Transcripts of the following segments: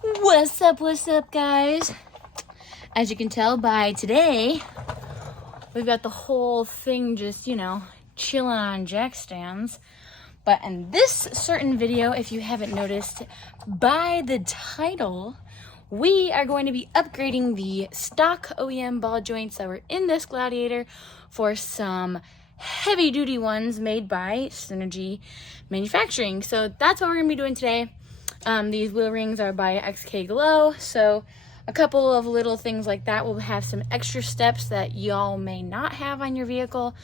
What's up, guys? As you can tell by today, we've got the whole thing just, chilling on jack stands. But in this certain video, if you haven't noticed by the title, we are going to be upgrading the stock OEM ball joints that were in this Gladiator for some heavy duty ones made by Synergy Manufacturing. So that's what we're gonna be doing today. These wheel rings are by XK Glow, so a couple of little things like that will have some extra steps that y'all may not have on your vehicle.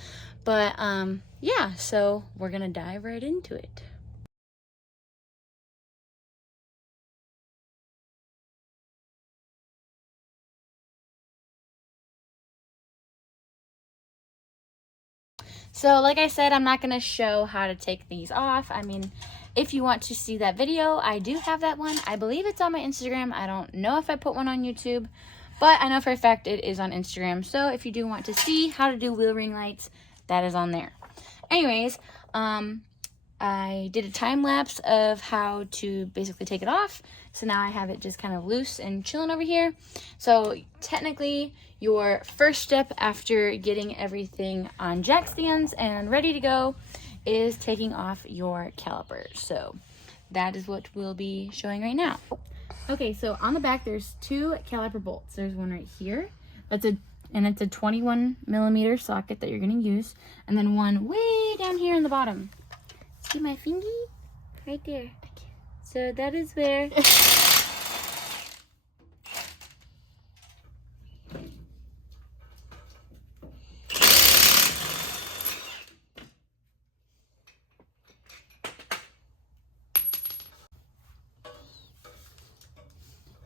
But yeah, so we're gonna dive right into it. So like I said, I'm not going to show how to take these off. I mean, if you want to see that video, I do have that one. I believe it's on my Instagram. I don't know if I put one on YouTube, but I know for a fact it is on Instagram. So if you do want to see how to do wheel ring lights, that is on there. Anyways, I did a time lapse of how to basically take it off. So now I have it just kind of loose and chilling over here. So technically your first step after getting everything on jack stands and ready to go is taking off your calipers. So that is what we'll be showing right now. Okay, so on the back there's two caliper bolts. There's one right here. It's a 21 millimeter socket that you're gonna use, and then one way down here in the bottom. See my fingy? Right there. So that is where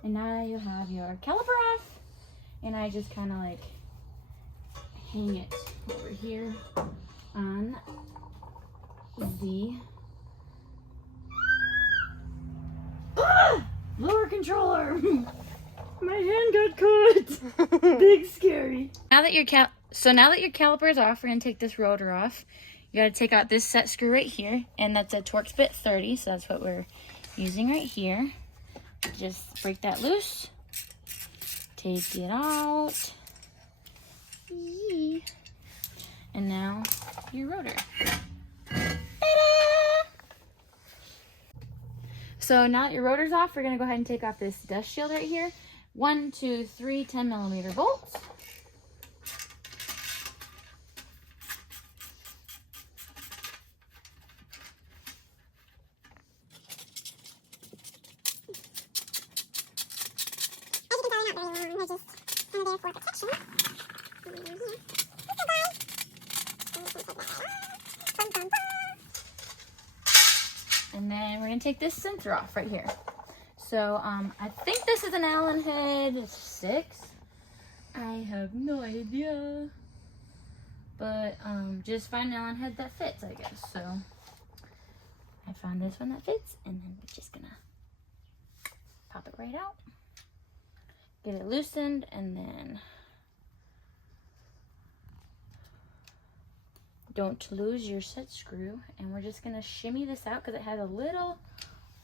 and now you have your caliper off, and I just kind of like hang it over here on the lower controller. My hand got caught. Big scary. Now that your caliper is off, we're gonna take this rotor off. You gotta take out this set screw right here, and that's a Torx bit 30, so that's what we're using right here. Just break that loose. Take it out. Yee. And now your rotor. So now that your rotor's off, we're gonna go ahead and take off this dust shield right here. 1, 2, 3 10 millimeter bolts. And then we're gonna take this sensor off right here. So I think this is an Allen head 6. I have no idea, but just find an Allen head that fits, I guess. So I found this one that fits, and then we're just gonna pop it right out, get it loosened, and then don't lose your set screw. And we're just gonna shimmy this out because it has a little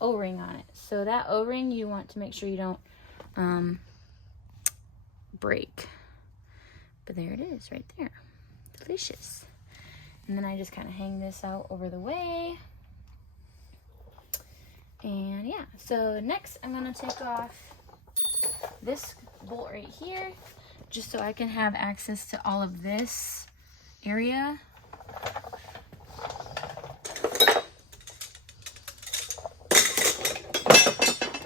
O-ring on it. So that O-ring you want to make sure you don't break. But there it is right there. Delicious. And then I just kind of hang this out over the way. And yeah, so next I'm gonna take off this bolt right here, just so I can have access to all of this area.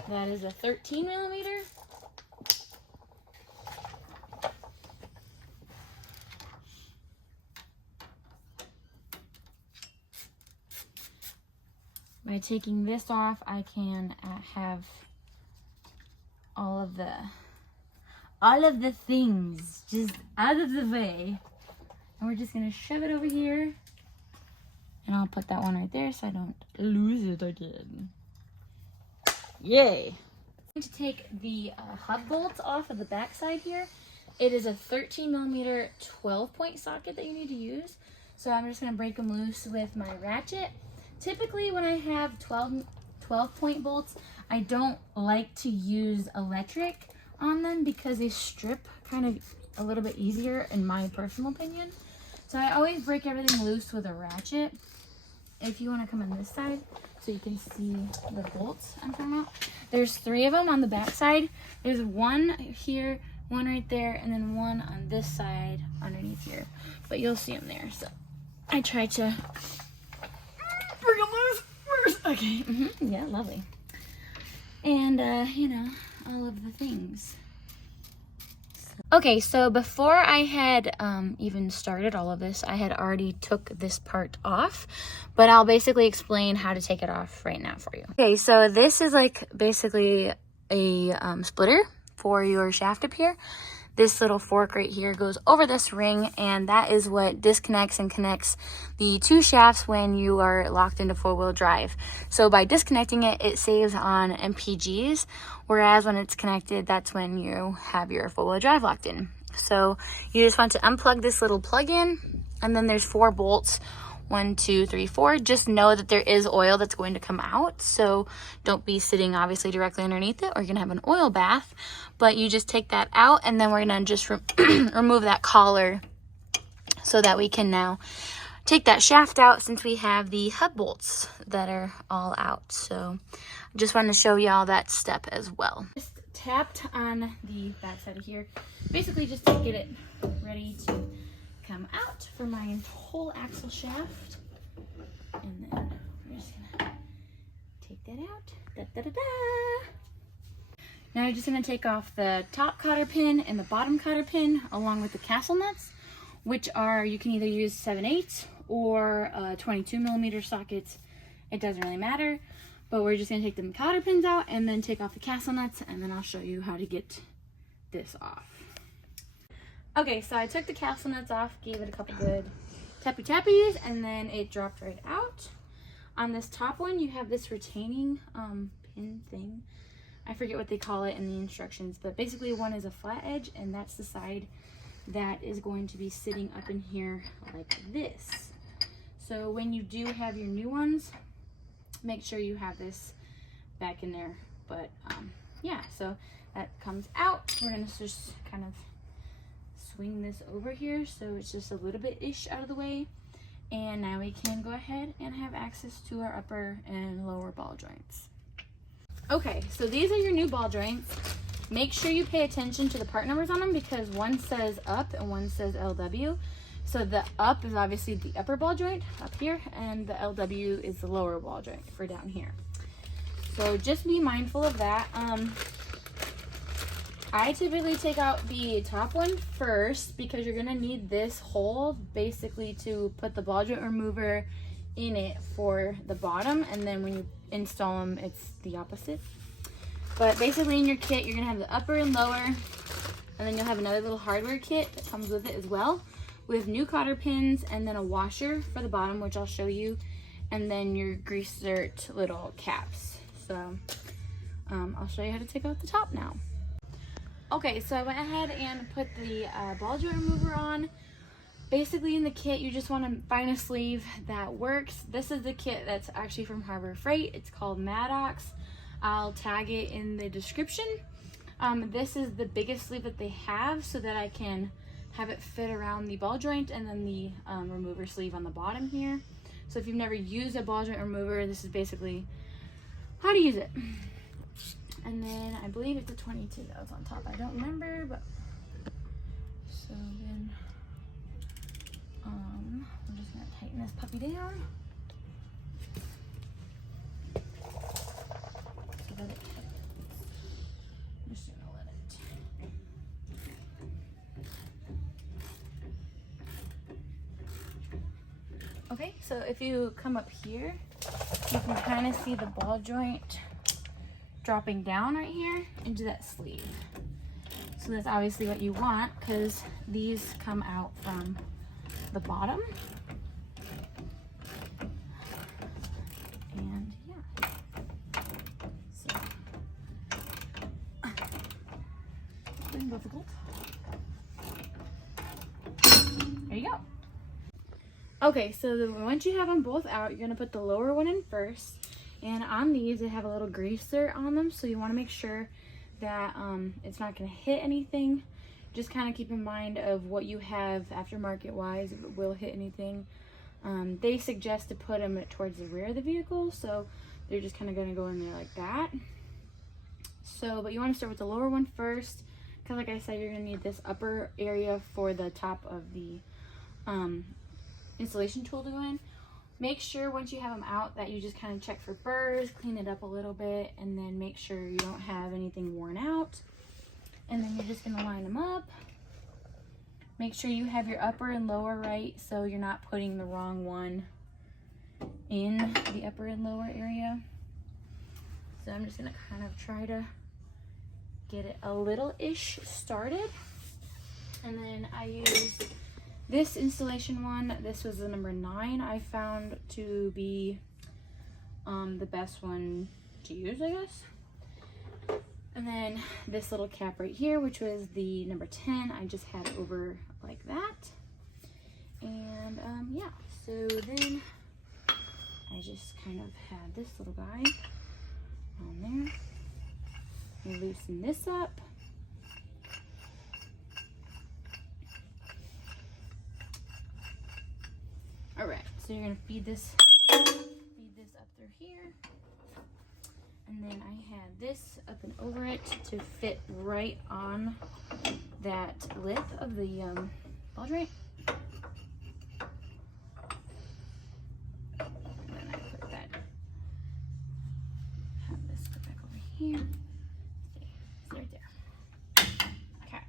That is a 13 millimeter. By taking this off, I can have all of the things just out of the way. And we're just gonna shove it over here. And I'll put that one right there so I don't lose it again. Yay! I'm going to take the hub bolts off of the back side here. It is a 13 millimeter 12-point socket that you need to use. So I'm just going to break them loose with my ratchet. Typically when I have 12 12-point bolts. I don't like to use electric on them because they strip kind of a little bit easier in my personal opinion. So I always break everything loose with a ratchet. If you want to come on this side so you can see the bolts I'm talking about. There's 3 of them on the back side. There's one here, one right there, and then one on this side underneath here. But you'll see them there. So I try to bring them loose first. Okay. Yeah, lovely. And, you know, all of the things. Okay, so before I had even started all of this, I had already took this part off, but I'll basically explain how to take it off right now for you. Okay, so this is like basically a splitter for your shaft up here. This little fork right here goes over this ring, and that is what disconnects and connects the 2 shafts when you are locked into 4-wheel drive. So by disconnecting it, it saves on MPGs, whereas when it's connected, that's when you have your 4-wheel drive locked in. So you just want to unplug this little plug-in, and then there's 4 bolts. 1, 2, 3, 4. Just know that there is oil that's going to come out, so don't be sitting obviously directly underneath it or you're gonna have an oil bath. But you just take that out, and then we're gonna just remove that collar so that we can now take that shaft out, since we have the hub bolts that are all out. So I just wanted to show y'all that step as well. Just tapped on the back side of here, basically just to get it ready to come out for my whole axle shaft. And then we're just gonna take that out. Da, da, da, da. Now you're just gonna take off the top cotter pin and the bottom cotter pin along with the castle nuts, which are, you can either use 7/8 or 22mm sockets. It doesn't really matter, but we're just gonna take the cotter pins out and then take off the castle nuts, and then I'll show you how to get this off. Okay, so I took the castle nuts off, gave it a couple good tappies, and then it dropped right out. On this top one, you have this retaining pin thing. I forget what they call it in the instructions, but basically one is a flat edge, and that's the side that is going to be sitting up in here like this. So when you do have your new ones, make sure you have this back in there. But yeah, so that comes out. We're gonna just kind of swing this over here so it's just a little bit ish out of the way, and now we can go ahead and have access to our upper and lower ball joints. Okay, so these are your new ball joints. Make sure you pay attention to the part numbers on them, because one says up and one says LW. So the up is obviously the upper ball joint up here, and the LW is the lower ball joint for down here. So just be mindful of that. I typically take out the top one first, because you're gonna need this hole basically to put the ball joint remover in it for the bottom, and then when you install them, it's the opposite. But basically in your kit, you're gonna have the upper and lower, and then you'll have another little hardware kit that comes with it as well, with new cotter pins, and then a washer for the bottom, which I'll show you, and then your grease zert little caps. So I'll show you how to take out the top now. Okay, so I went ahead and put the ball joint remover on. Basically in the kit, you just want to find a sleeve that works. This is the kit that's actually from Harbor Freight. It's called Maddox. I'll tag it in the description. This is the biggest sleeve that they have, so that I can have it fit around the ball joint, and then the remover sleeve on the bottom here. So if you've never used a ball joint remover, this is basically how to use it. And then I believe it's a 22 that was on top. I don't remember, but so then I'm just gonna tighten this puppy down so that it fits. I'm just gonna let it. Okay, so if you come up here, you can kind of see the ball joint dropping down right here into that sleeve. So that's obviously what you want, because these come out from the bottom. And yeah, so nothing difficult. There you go. Okay, so once you have them both out, you're gonna put the lower one in first. And on these, they have a little greaser on them, so you want to make sure that it's not going to hit anything. Just kind of keep in mind of what you have aftermarket wise, if it will hit anything. They suggest to put them towards the rear of the vehicle, so they're just kind of going to go in there like that. So, but you want to start with the lower one first, because like I said, you're going to need this upper area for the top of the installation tool to go in. Make sure once you have them out that you just kind of check for burrs, clean it up a little bit, and then make sure you don't have anything worn out. And then you're just going to line them up. Make sure you have your upper and lower right, so you're not putting the wrong one in the upper and lower area. So I'm just going to kind of try to get it a little-ish started. And then I used this installation one. This was the number 9 I found to be the best one to use, I guess. And then this little cap right here, which was the number 10, I just had over like that. And yeah, so then I just kind of had this little guy on there. You loosen this up. All right, so you're gonna feed this up through here. And then I had this up and over it to fit right on that lip of the ball joint. And then I put that, have this go back over here. See, it's right there. Okay.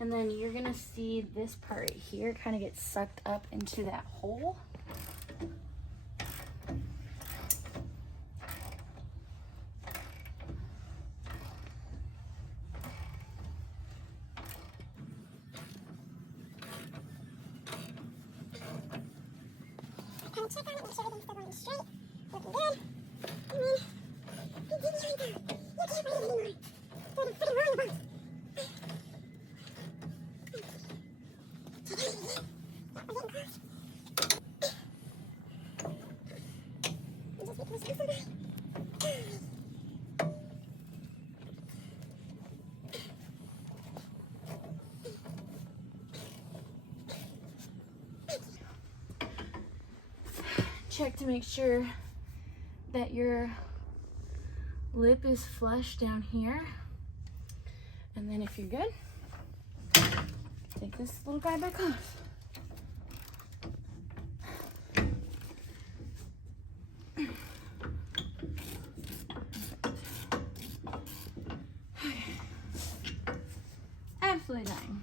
And then you're gonna see this part right here kind of get sucked up into that hole. And check on it, make sure everything's still going straight, looking good. And then, you can't find it anymore. So it's freaking wrong about. Check to make sure that your lip is flush down here. And then if you're good, take this little guy back off. Okay. Absolutely dying.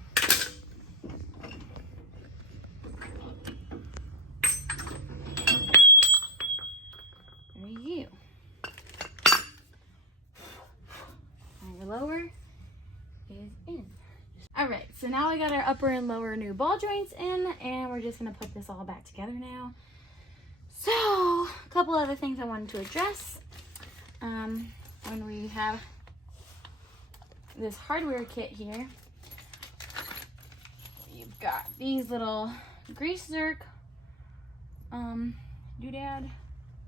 Lower is in. All right, so now I got our upper and lower new ball joints in, and we're just gonna put this all back together now. So a couple other things I wanted to address. When we have this hardware kit here, you've got these little grease zerk doodad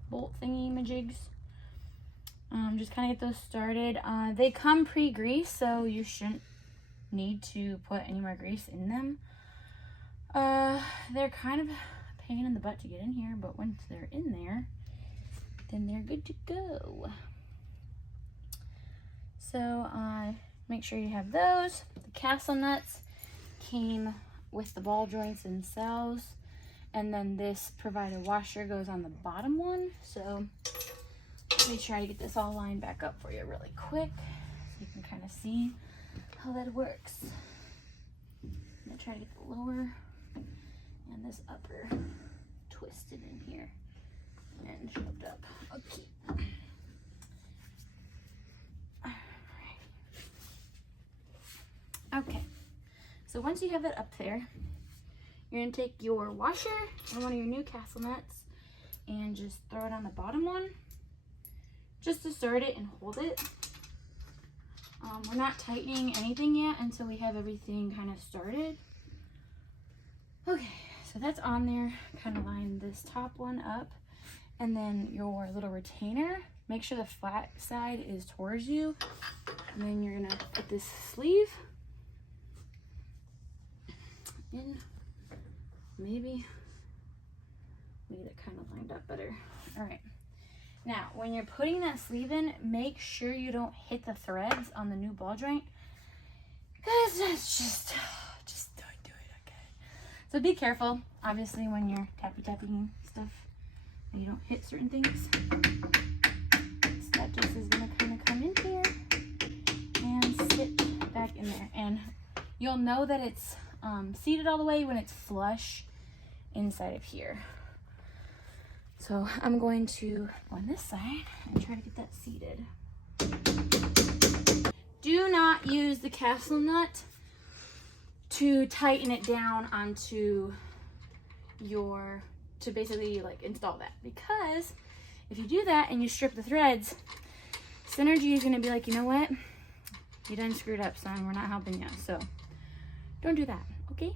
bolt thingy majigs. Just kind of get those started. They come pre-greased, so you shouldn't need to put any more grease in them. They're kind of a pain in the butt to get in here, but once they're in there, then they're good to go. So make sure you have those. The castle nuts came with the ball joints themselves, and then this provided washer goes on the bottom one. So let me try to get this all lined back up for you really quick so you can kind of see how that works. I'm gonna try to get the lower and this upper twisted in here and shoved up. Okay. Okay, so once you have it up there, you're gonna take your washer and one of your new castle nuts and just throw it on the bottom one, just to start it and hold it. We're not tightening anything yet until we have everything kind of started. Okay, so that's on there. Kind of line this top one up. And then your little retainer, make sure the flat side is towards you. And then you're gonna put this sleeve in. Maybe we get it kind of lined up better. All right. Now, when you're putting that sleeve in, make sure you don't hit the threads on the new ball joint, because that's just don't do it, okay? So be careful, obviously, when you're tapping stuff, and you don't hit certain things. So that just is gonna kind of come in here and sit back in there. And you'll know that it's seated all the way when it's flush inside of here. So I'm going to go on this side and try to get that seated. Do not use the castle nut to tighten it down onto your, to basically like install that. Because if you do that and you strip the threads, Synergy is gonna be like, you know what? You done screwed up, son, we're not helping you. So don't do that, okay?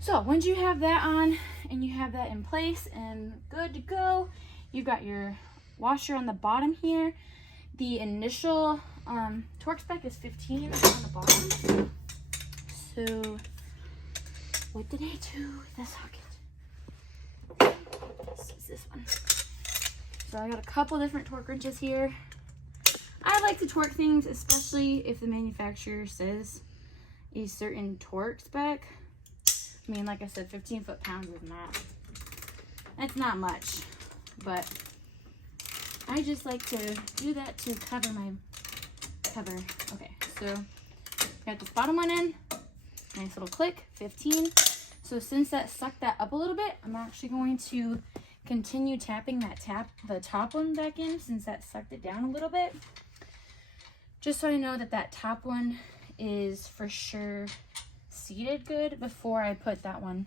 So once you have that on and you have that in place and good to go, you've got your washer on the bottom here. The initial torque spec is 15 on the bottom. So what did I do with the socket? This is this one. So I got a couple different torque wrenches here. I like to torque things, especially if the manufacturer says a certain torque spec. I mean, like I said, 15 foot-pounds is not, that's not much, but I just like to do that to cover my cover. Okay, so got this bottom one in, nice little click, 15. So since that sucked that up a little bit, I'm actually going to continue tapping the top one back in, since that sucked it down a little bit, just so I know that that top one is for sure seated good before I put that one.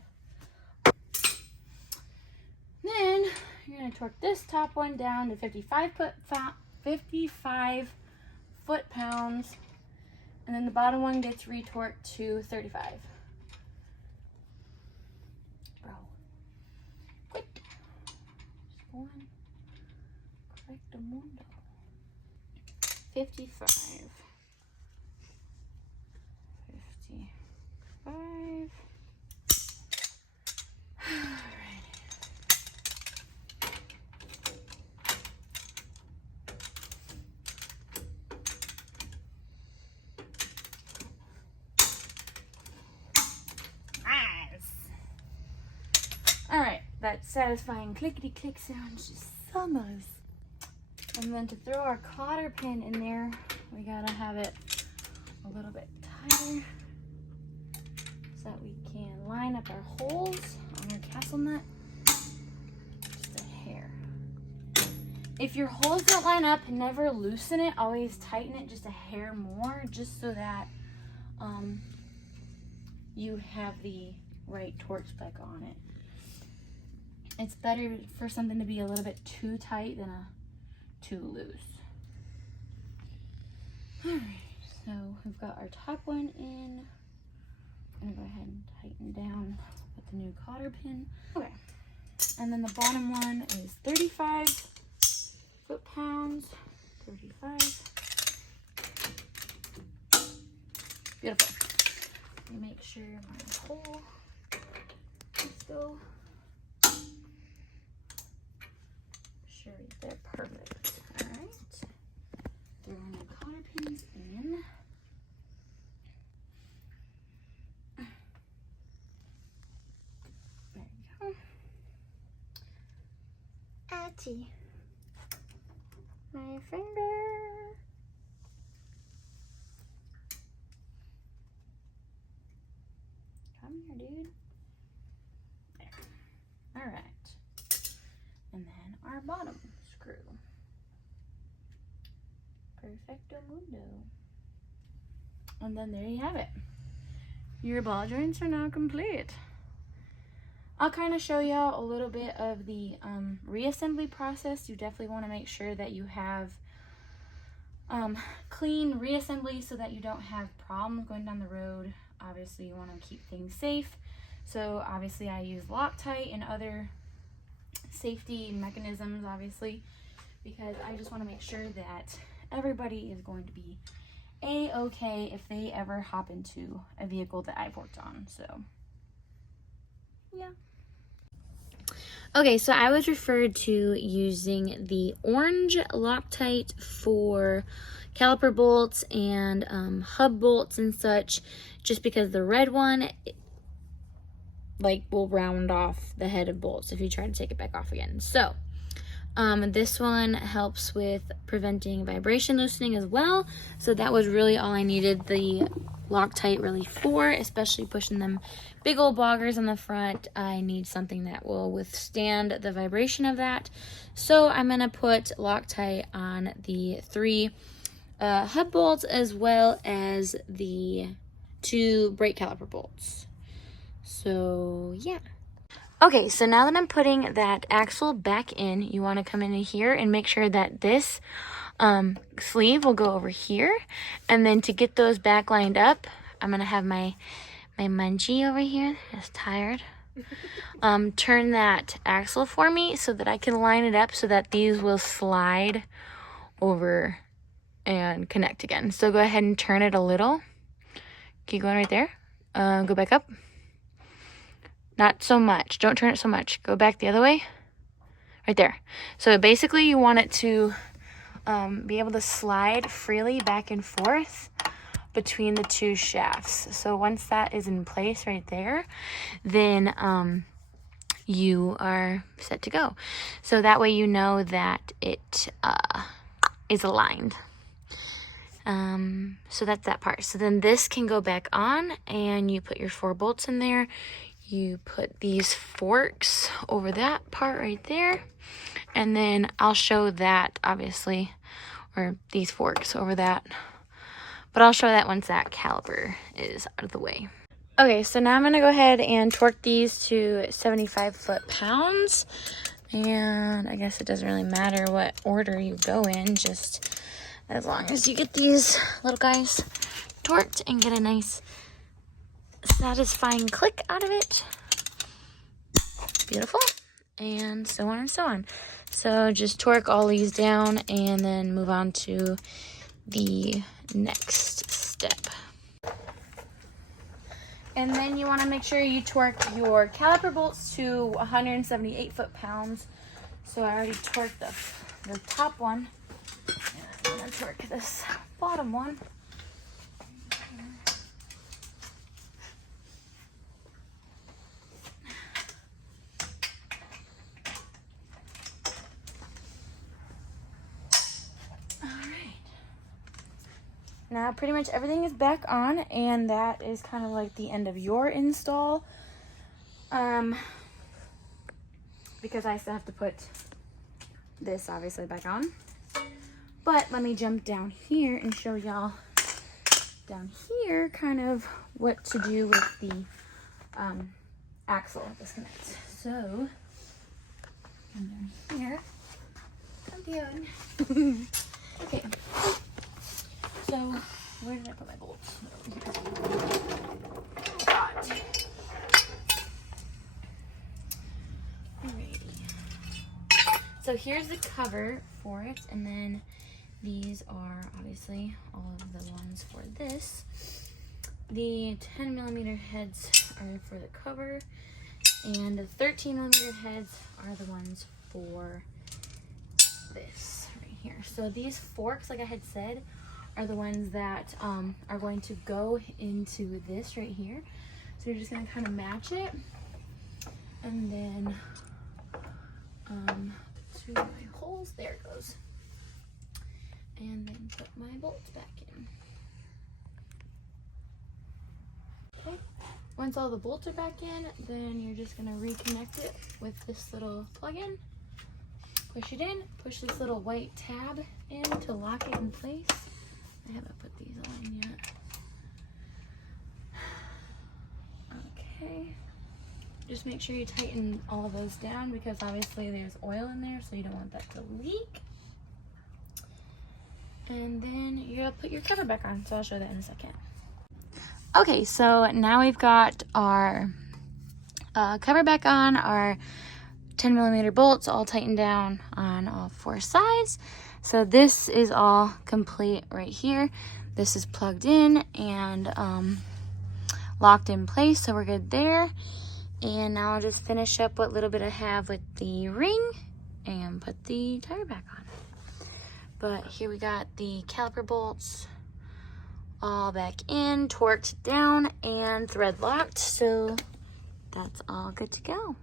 Then you're gonna torque this top one down to 55 foot-pounds, and then the bottom one gets retorqued to 35. Bro, quit. Just one. Correct the mundo. 55. 55. Alright, that satisfying clickety-click sound just almost. And then to throw our cotter pin in there, we gotta have it a little bit tighter so that we can line up our holes on our castle nut. Just a hair. If your holes don't line up, never loosen it, always tighten it just a hair more, just so that you have the right torque spec on it. It's better for something to be a little bit too tight than too loose. Alright, so we've got our top one in. I'm gonna go ahead and tighten down with the new cotter pin. Okay, and then the bottom one is 35 foot-pounds. 35. Beautiful. Let me make sure my hole is still sure they're perfect. All right, throwing the cotter pins in. There you go. Atty, my finger. Come here, dude. There. All right. And then our bottom screw. Perfecto mundo. And then there you have it. Your ball joints are now complete. I'll kind of show y'all a little bit of the reassembly process. You definitely want to make sure that you have clean reassembly so that you don't have problems going down the road. Obviously you want to keep things safe, so obviously I use Loctite and other safety mechanisms, obviously, because I just want to make sure that everybody is going to be a-okay if they ever hop into a vehicle that I've worked on. So yeah. Okay, so I was referred to using the orange Loctite for caliper bolts and hub bolts and such, just because the red one will round off the head of bolts if you try to take it back off again. So this one helps with preventing vibration loosening as well. So that was really all I needed the Loctite really for, especially pushing them big old boggers on the front. I need something that will withstand the vibration of that. So I'm gonna put Loctite on the 3 hub bolts as well as the 2 brake caliper bolts. So yeah. Okay, so now that I'm putting that axle back in, you want to come in here and make sure that this sleeve will go over here. And then to get those back lined up, I'm going to have my munchie over here, just tired, turn that axle for me so that I can line it up so that these will slide over and connect again. So go ahead and turn it a little. Keep going right there. Go back up. Not so much. Don't turn it so much. Go back the other way. Right there. So basically you want it to be able to slide freely back and forth between the 2 shafts. So once that is in place right there, then you are set to go. So that way you know that it is aligned. So that's that part. So then this can go back on and you put your 4 bolts in there. You put these forks over that part right there. And then I'll show that, obviously, or these forks over that. But I'll show that once that caliper is out of the way. Okay, so now I'm going to go ahead and torque these to 75 foot-pounds. And I guess it doesn't really matter what order you go in, just as long as you get these little guys torqued and get a nice satisfying click out of it. Beautiful. And so on and so on. So just torque all these down and then move on to the next step. And then you want to make sure you torque your caliper bolts to 178 foot-pounds. So I already torqued the top one. And I'm going to torque this bottom one. Now pretty much everything is back on, and that is kind of like the end of your install. Because I still have to put this obviously back on. But let me jump down here and show y'all down here kind of what to do with the axle disconnect. So come down here. Come down. Okay. So, where did I put my bolts? Oh, God. Alrighty. So here's the cover for it, and then these are obviously all of the ones for this. The 10mm heads are for the cover, and the 13mm heads are the ones for this right here. So these forks, like I had said, are the ones that are going to go into this right here. So you're just going to kind of match it, and then to my holes, there it goes, and then put my bolts back in. Okay, once all the bolts are back in, then you're just going to reconnect it with this little plug-in. Push it in, push this little white tab in to lock it in place. I haven't put these on yet. Okay. Just make sure you tighten all of those down because obviously there's oil in there, so you don't want that to leak. And then you'll put your cover back on, so I'll show that in a second. Okay, so now we've got our cover back on, our 10mm bolts all tightened down on all 4 sides. So this is all complete right here. This is plugged in and locked in place, so we're good there. And now I'll just finish up what little bit I have with the ring and put the tire back on. But here we got the caliper bolts all back in, torqued down, and thread locked, so that's all good to go.